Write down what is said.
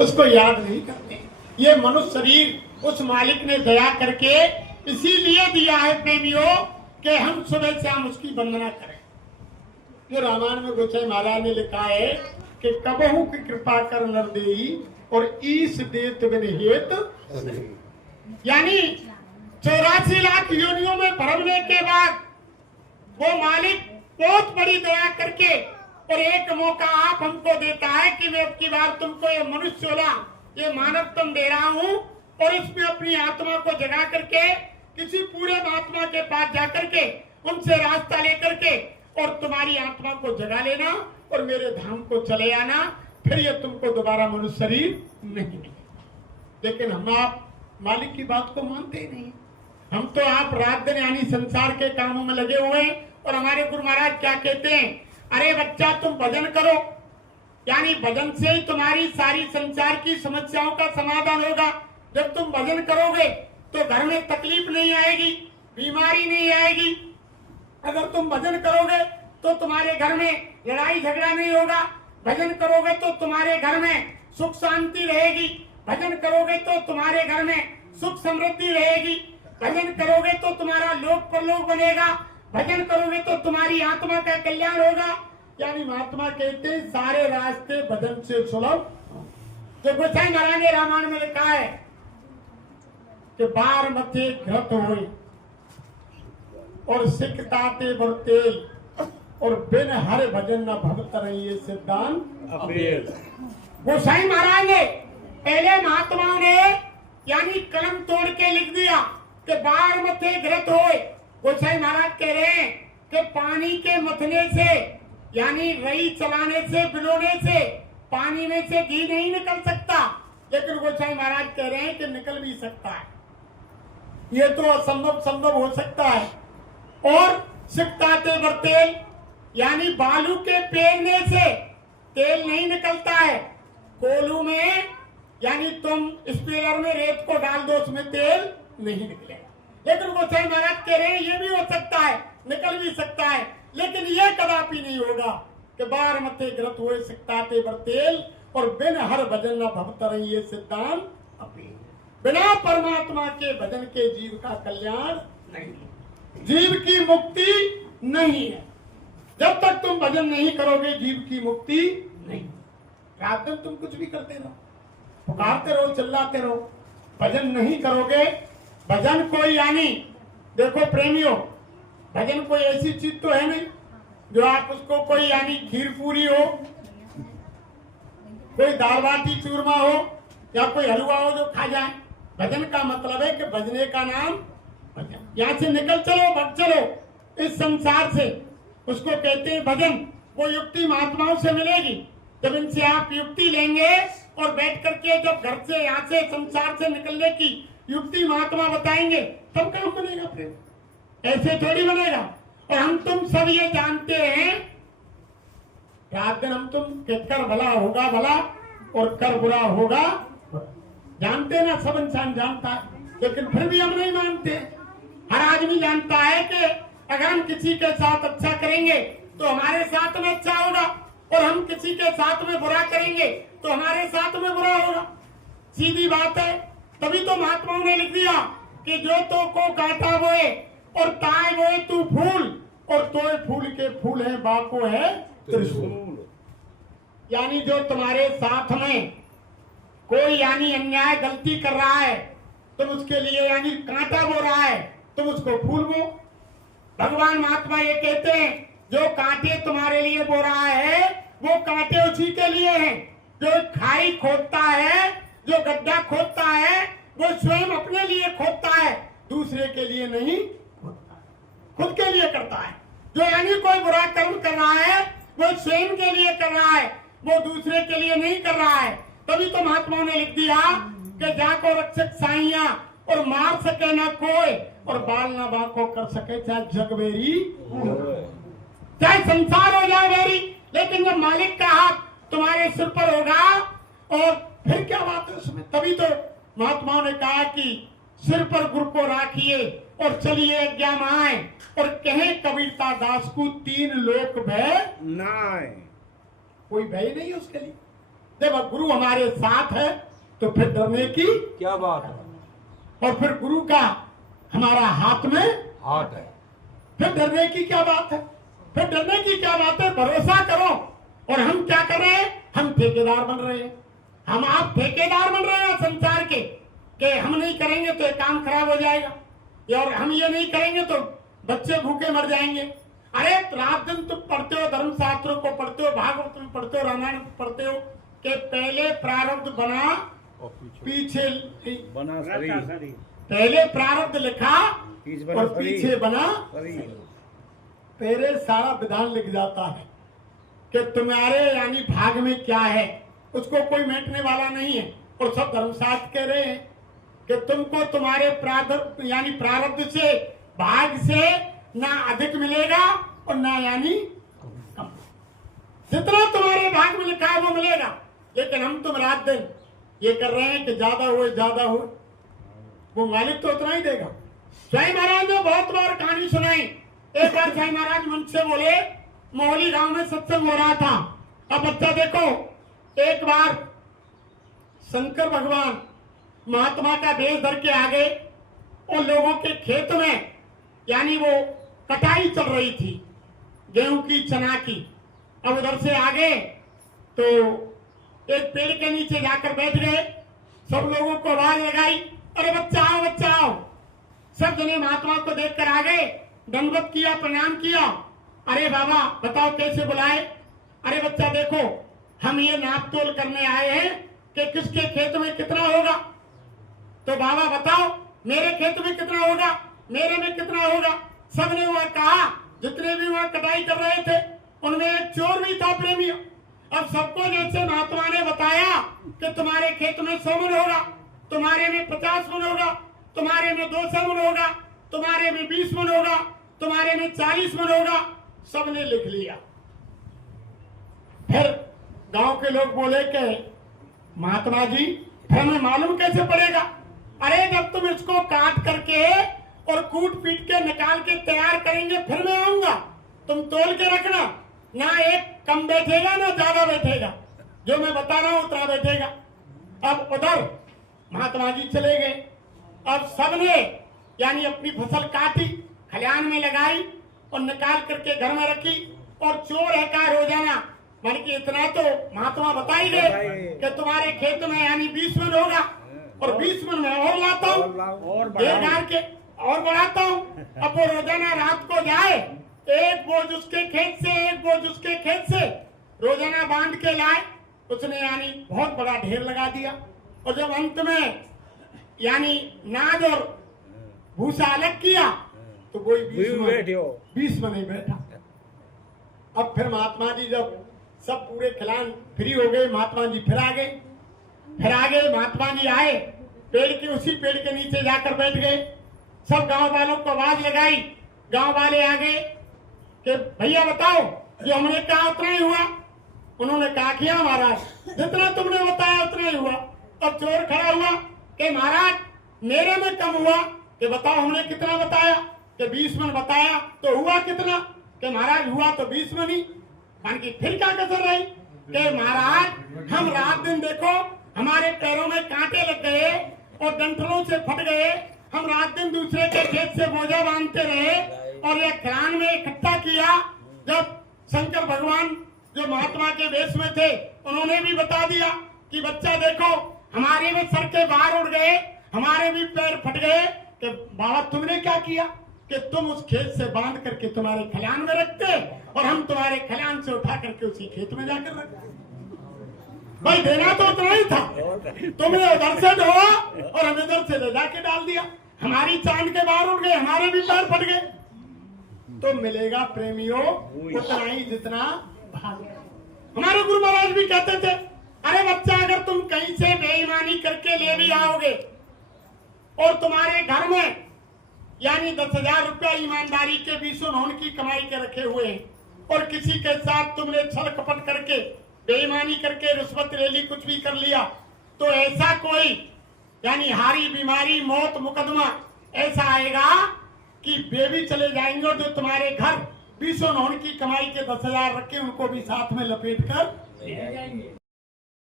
उसको याद नहीं करते। ये मनुष्य शरीर उस मालिक ने दया करके इसीलिए दिया है प्रेमियों कि हम सुबह शाम उसकी वंदना करें। जो रामायण में गोसाई महाराज ने लिखा है कि कबहू की कृपा कर नर देई और ईश देत बिन हेत, यानी 84 लाख योनियों में भरने के बाद वो मालिक बहुत बड़ी दया करके और एक मौका आप हमको देता है कि मैं अब की बार तुमको ये मनुष्य होला, ये मानव तुम दे रहा हूँ और इसमें अपनी आत्मा को जगा करके किसी पूरे आत्मा के पास जाकर के उनसे रास्ता लेकर के और तुम्हारी आत्मा को जगा लेना और मेरे धाम को चले आना, फिर ये तुमको दोबारा मनुष्य शरीर नहीं मिलेगा। लेकिन हम आप मालिक की बात को मानते ही नहीं। हम तो आप रात दिन यानी संसार के कामों में लगे हुए हैं। और हमारे गुरु महाराज क्या कहते हैं, अरे बच्चा तुम भजन करो, यानी भजन से ही तुम्हारी सारी संसार की समस्याओं का समाधान होगा। जब तुम भजन करोगे तो घर में तकलीफ नहीं आएगी, बीमारी नहीं आएगी। अगर तुम भजन करोगे तो तुम्हारे घर में लड़ाई झगड़ा नहीं होगा। भजन करोगे तो तुम्हारे घर में सुख शांति रहेगी। भजन करोगे तो तुम्हारे घर में सुख समृद्धि रहेगी। भजन करोगे तो तुम्हारा लोक परलोक बनेगा। भजन करोगे तो तुम्हारी आत्मा का कल्याण होगा। यानी महात्मा कहते हैं सारे रास्ते भजन से सुलभ। तो गोसाई महाराज ने रामायण में लिखा है कि बार मथे घृत होई और सिकताते बरतेल और बिन हर भजन न भगत रही सिद्धांत अपेल। गोसाई महाराज ने पहले महात्माओं ने यानी कलम तोड़ के लिख दिया कि बार मथे घृत होए। गोसाई महाराज कह रहे हैं कि पानी के मथने से यानी रई चलाने से बिलोने से पानी में से घी नहीं निकल सकता, लेकिन गोसाई महाराज कह रहे हैं कि निकल भी सकता है। ये तो असंभव संभव हो सकता है। और सिकताते बरतेल यानी बालू के पेरने से तेल नहीं निकलता है। कोलू में यानी तुम स्पेलर में रेत को डाल दो, उसमें तेल नहीं निकलेगा। लेकिन गोसाई महाराज कह रहे हैं ये भी हो सकता है, निकल भी सकता है, लेकिन ये कदापि नहीं होगा कि बार मथे घृत हुए सिकताते बरतेल और बिन हर भजन न भवत रही सिद्धांत अपील। बिना परमात्मा के भजन के जीव का कल्याण नहीं, जीव की मुक्ति नहीं है। जब तक तुम भजन नहीं करोगे जीव की मुक्ति नहीं। रात दिन तुम कुछ भी करते रहो, पुकारते रहो, चिल्लाते रहो, भजन नहीं करोगे। भजन कोई यानी देखो प्रेमियों, भजन कोई ऐसी चीज तो है नहीं जो आप उसको कोई यानी खीर पूरी हो, कोई दाल बाटी चूरमा हो या कोई हलवा हो जो खा जाए। भजन का मतलब है कि भजने का नाम भजन। यहाँ से निकल चलो, भग चलो इस संसार से, उसको कहते हैं भजन। वो युक्ति महात्माओं से मिलेगी। जब इनसे आप युक्ति लेंगे और बैठ करके जब घर से यहाँ से संसार से निकलने की युक्ति महात्मा बताएंगे तब काम बनेगा। फिर ऐसे थोड़ी बनेगा। और हम तुम सब ये जानते हैं, रात दिन हम तुम के कर भला होगा भला और कर बुरा होगा, जानते ना, सब इंसान जानता है, लेकिन फिर भी हम नहीं मानते। हर आदमी जानता है कि अगर हम किसी के साथ अच्छा करेंगे तो हमारे साथ में अच्छा होगा और हम किसी के साथ में बुरा करेंगे तो हमारे साथ में बुरा होगा। सीधी बात है। तभी तो महात्माओं ने लिख दिया कि जो तो को काटा बोए और ताए बोए तू फूल और तोय फूल के फूल है बाको है त्रिशूल। यानी जो तुम्हारे साथ में कोई यानी अन्याय गलती कर रहा है तुम उसके लिए यानी कांटा बो रहा है, तुम उसको फूल बो। भगवान महात्मा ये कहते हैं जो कांटे तुम्हारे लिए बो रहा है वो कांटे उसी के लिए हैं। जो खाई खोदता है, जो गड्ढा खोदता है वो स्वयं अपने लिए खोदता है, दूसरे के लिए नहीं खोदता, खुद के लिए करता है। जो यानी कोई बुरा कर्म कर रहा है वो स्वयं के लिए कर रहा है, वो दूसरे के लिए नहीं कर रहा है। तभी तो महात्माओं ने लिख दिया कि जाको रक्षक साइया और मार सके ना कोई और बाल ना बाको कर सके चाहे जगवेरी, चाहे संसार हो जाए वेरी, लेकिन जब मालिक का हाथ तुम्हारे सिर पर होगा और फिर क्या बात है उसमें। तभी तो महात्माओं ने कहा कि सिर पर गुरु को राखिए और चलिए यज्ञ माए और कहे कबीरता दास को तीन लोक भय नाय। कोई भय नहीं उसके लिए। जब गुरु हमारे साथ है तो फिर डरने की क्या बात है। और फिर गुरु का हमारा हाथ में हाथ है, फिर डरने की क्या बात है। फिर डरने की क्या बात है। भरोसा करो। और हम क्या कर रहे हैं, हम ठेकेदार बन रहे हैं। हम आप ठेकेदार बन रहे हैं संसार के, कि हम नहीं करेंगे तो ये काम खराब हो जाएगा, और हम ये नहीं करेंगे तो बच्चे भूखे मर जाएंगे। अरे रात दिन तुम पढ़ते हो, धर्मशास्त्रों को पढ़ते हो, भागवत में पढ़ते हो, रामायण में पढ़ते हो कि पहले प्रारब्ध बना और पीछे बना शरीर। पहले प्रारब्ध लिखा बना और पीछे बना शरीर। पहले सारा विधान लिख जाता है कि तुम्हारे यानी भाग में क्या है, उसको कोई मेटने वाला नहीं है। और सब धर्मशास्त्र कह रहे हैं कि तुमको तुम्हारे प्रारब्ध यानी प्रारब्ध से भाग से ना अधिक मिलेगा और ना यानी कम। जितना तुम्हारे भाग में लिखा है वो मिलेगा। लेकिन हम तुम रात दिन ये कर रहे हैं कि ज्यादा हो, वो मालिक तो उतना ही देगा। स्वयं महाराज ने बहुत बार कहानी सुनाई। एक बार स्वयं महाराज मंच से बोले, मोहली गांव में सत्संग हो रहा था। अब बच्चा देखो, एक बार शंकर भगवान महात्मा का वेश धर के आ गए और लोगों के खेत में यानी वो कटाई चल रही थी गेहूं की, चना की। अब उधर से आ गए तो एक पेड़ के नीचे जाकर बैठ गए। सब लोगों को आवाज लगाई, अरे बच्चा आओ, बच्चा आओ। सब जने महात्मा को देखकर आ गए, दंडवत किया, प्रणाम किया। अरे बाबा बताओ कैसे बुलाए। अरे बच्चा देखो, हम ये नाप तोल करने आए हैं कि किसके खेत में कितना होगा। तो बाबा बताओ मेरे खेत में कितना होगा, मेरे में कितना होगा। सबने वह कहा, जितने भी वहां कटाई कर रहे थे उनमें एक चोर भी था प्रेमी। अब सबको जैसे महात्मा ने बताया कि तुम्हारे खेत में 100 मन होगा, तुम्हारे में 50 मन होगा, तुम्हारे में 200 मन होगा, तुम्हारे में 20 मन होगा, तुम्हारे में 40 मन होगा। सबने लिख लिया। फिर गांव के लोग बोले कि महात्मा जी फिर हमें मालूम कैसे पड़ेगा। अरे जब तुम इसको काट करके और कूट पीट के निकाल के तैयार करेंगे फिर मैं आऊंगा। तुम तोल के रखना, ना एक कम बैठेगा ना ज्यादा बैठेगा, जो मैं बता रहा हूं उतना बैठेगा। अब उधर महात्मा जी चले गए। अब सबने यानी अपनी फसल काटी, खलिहान में लगाई और निकाल करके घर में रखी। और चोर है का रोजाना मान के इतना तो महात्मा बता ही गए कि तुम्हारे खेत में यानी 20 मन होगा और 20 मन में और लाता हूँ और बढ़ाता हूँ। अब वो रोजाना रात को जाए, एक बोझ उसके खेत से, एक बोझ उसके खेत से रोजाना बांध के लाए। उसने यानी बहुत बड़ा ढेर लगा दिया। और जब अंत में यानी नाद और भूसा अलग किया तो कोई 20 में नहीं बैठा। अब फिर महात्मा जी जब सब पूरे खिलान फ्री हो गए, महात्मा जी फिर आ गए। महात्मा जी आए, पेड़ के उसी पेड़ के नीचे जाकर बैठ गए। सब गांव वालों को आवाज लगाई। गांव वाले आ गए कि भैया बताओ, जो हमने कहा उतना ही हुआ। उन्होंने कहा किया महाराज, जितना तुमने बताया उतना ही हुआ। अब चोर खड़ा हुआ कि महाराज मेरे में कम हुआ। कि बताओ हमने कितना बताया, कि 20 मन बताया तो हुआ कितना, कि महाराज हुआ तो 20 मन ही। मान की फिर क्या कसर रही कि महाराज हम रात दिन देखो हमारे पैरों में कांटे लग गए और डंठलों से फट गए। हम रात दिन दूसरे के खेत से बोझा बांधते रहे और यह खिलान में इकट्ठा किया। जब शंकर भगवान जो महात्मा के वेश में थे उन्होंने भी बता दिया कि बच्चा देखो हमारे में सर के बाहर उड़ गए, हमारे भी पैर फट गए। कि बाबा तुमने क्या किया कि तुम उस खेत से बांध करके तुम्हारे खलिहान में रखते और हम तुम्हारे खलिहान से उठा करके उसी खेत में जाकर रखते। भाई देना तो उतना ही था, तुमने उधर से ढोआ और हम इधर से ले जाके डाल दिया। हमारी चांद के बाहर उड़ गए, हमारे भी पैर फट गए। तो मिलेगा प्रेमियों उतना ही जितना भाग। हमारे गुरु महाराज भी कहते थे, अरे बच्चा अगर तुम कहीं से बेईमानी करके ले भी आओगे और तुम्हारे घर में यानी 10,000 रुपया ईमानदारी के 20 नौन की कमाई के रखे हुए हैं और किसी के साथ तुमने छल कपट करके बेईमानी करके रिश्वत ले ली, कुछ भी कर लिया, तो ऐसा कोई यानी हारी बीमारी मौत मुकदमा ऐसा आएगा कि वे भी चले जाएंगे और जो तुम्हारे घर 20 नौन की कमाई के 10,000 रखे उनको भी साथ में लपेट कर ले जाएंगे।